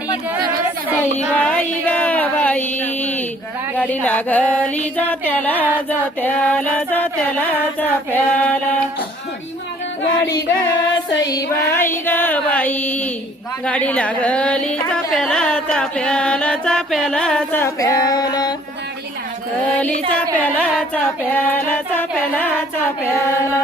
सई बाई ग बाई गाडी लागली जात्याला जात्याला जात्याला जाप्याला गाडी ग सई बाई ग बाई गाडी लागली चाप्याला चाप्याला चाप्याला चाप्याला गली चाप्याला चाप्याला चाप्याला चाप्याला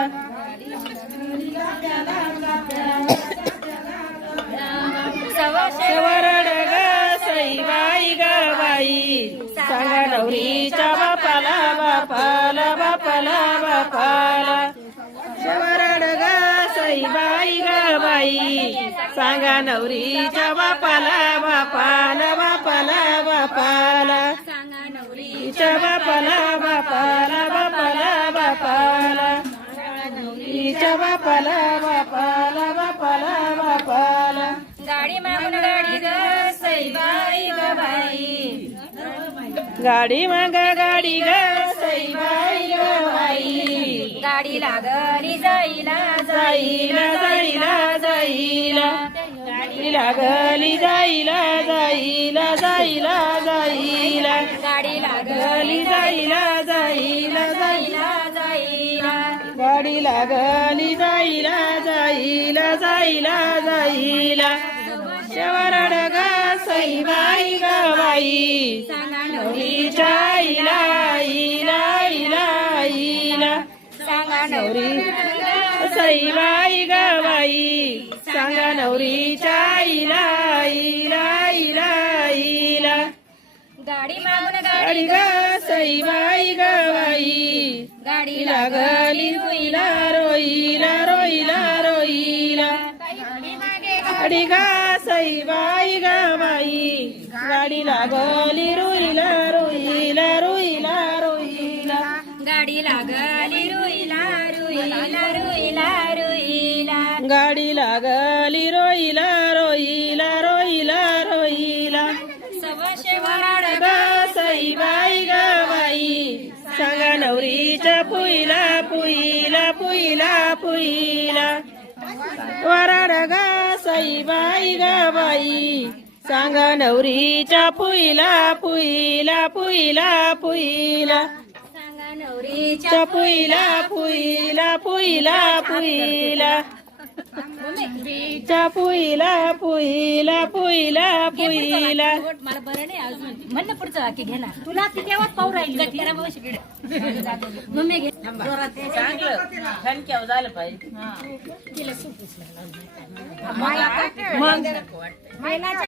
वरड ग सई बाई ग बाई सांगा नवरीच्या बापाला बापाला बापाला बापाला वरड ग सई बाई ग बाई सांगा नवरीच्या बापाला बापाला बापाला बापाला नवरीच्या बापाला बापाला बापाला बापाला नवरीच्या बापाला बापाला बापाला बापाला गाडी मागून गाडी ग सई बाई ग बाई गाडी माग गाडी ग सई बाई ग बाई गाडी लागली जाईला जाईला जाईला जाईला गाडी लागली जाईला जाईला जाईला जाईला गाडी लागली जाईला जाईला जाईला जाईला गाडी लागली जाईला जाईला जाईला जाईला शेवरड ग सई बाई ग बाई नवरीच्या आईला आईला आईला आईला सांगा नवरी सई बाई ग बाई सांगा नवरीच्या आईला आईला आईला आईला गाडी मागून गाडी ग सई बाई ग बाई गाडी लागली रोईला रोईला रोईला रोईला गाडी ग सई बाई ग बाई गाडी लागली रोईला रोईला रोईला रोईला गाडी लागली रुईला रुईला रुईला रुईला गाडी लागली रोईला रोईला रोईला रोईला सवशे वराड ग सई बाई ग बाई सांगा नवरीच्या पुईला पुईला पुईला पुईला वराड ग सई बाई ग बाई सांगा नवरीच्या पुईला पुईला पुईला पुईला सांगा नवरीच्या च्या पुईला पुईला पुईला पुईला च्या पुईला पुईला पुईला पुईला मला बरं नाही अजून म्हण पुढचं वाक्य घे ना तुला ती तेव्हाच पाहू राहिली करा मम्मी घे चांगलं ठणक्याव झालं पाहिजे तिला सूप मग